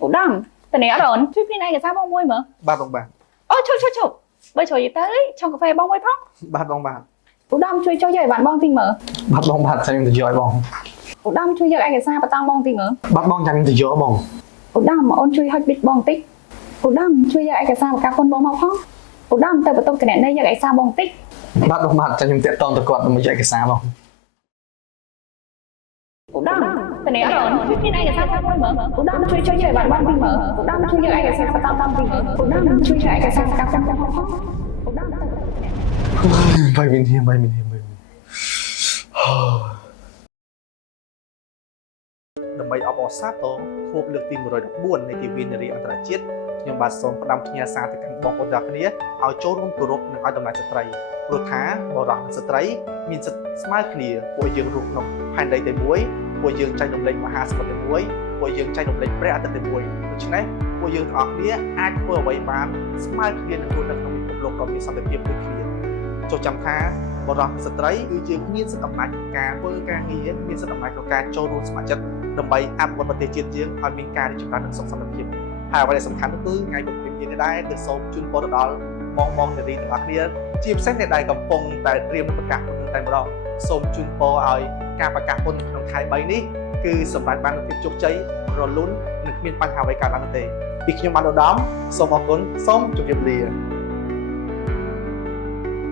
Ủa đầm, tao này ở rồi, trip này cái sao bông môi mà. Ba bông bạc. Ôi chụp. Bây giờ gì tới trong cà phê bông môi phong. Ba bông bạc. Ủa đầm chui cho dạy bạn bông tình mở. Ba bông bạc sao từ giỏi bông. Ủa đầm chui dạy cái sao bà tăng bông tình mở. Ba bông chẳng từ giỏi bông. Ủa đầm mà ôn chui hơi bịt bông tích. Ủa đầm chui dạy cái sao mà các con bông màu phong. Ủa đầm tao bắt tao cái này đây dạy cái sao bông tích. Ba bông bạc chẳng tiện tông từ quạt mà dạy cái sao bông. Ủa đầm, tao này ở rồi, trip này cái sao bông môi mở. Ủa đầm chui cho dạy bạn bông tình mở. Ủa đầm chui dạy cái sao bà tăng bông tình mở. Ủa đầm chui dạy cái sao mà các con bông màu phong. Ủa đầm tao Bay mình hiểm.ដើម្បីអបអរសាទរខួបលើកទី114នៃទិវានារីអន្តរជាតិខ្ញុំបាទសូមផ្ដាំផ្ញើសារទៅកាន់បងប្អូនទាំងគ្នាឲ្យចូលរួមគោរពនិងឲ្យតម្លៃស្ត្រីព្រោះថាបរិសុទ្ធនិងស្ត្រីមានសិទ្ធិស្មើគ្នាពួកយើងរស់ក្នុងផែនដីតែមួយពួកយើងចែករំលែកមហាសមុទ្រតែមួយពួកយើងចែករំលែកព្រះអាទិត្យតែមួយដូច្នេះពួកយើងទាំងអស់គ្នាអាចធ្វើអ្វីបានស្មើគ្នានឹងខ្លួននៅក្នុងពិភពលោកក៏មានសន្តិភាពដូចគ្នាចុះចាំថាបរិសុទ្ធស្ត្រីគឺជាមានសិទ្ធិអំណាចក្នុងការធ្វើការងារមានសិទ្ធិអំណាចក្នុងការចូលរួមស្ម័គ្រចិត្តដើម្បីអភិវឌ្ឍប្រទេសជាតិយើងឲ្យមានការរីកចម្រើននិងសុខសន្តិភាពហើយអ្វីដែលសំខាន់នោះគឺថ្ងៃពុទ្ធវិញ្ញាណនេះដែរគឺសូមជូនពរទៅដល់បងនារីទាំងអស់គ្នាជាពិសេសអ្នកដែលកំពុងតែត្រៀមប្រកាសពន្ធតែម្ដងសូមជូនពរឲ្យការប្រកាសពន្ធក្នុងខែ3នេះគឺសម្រេចបាននូវភាពជោគជ័យរលូននិងគ្មានបញ្ហាអ្វីកើតឡើងទេពីខ្ញុំបានឧត្តមសូមអរគុណសូមជម្រាបលា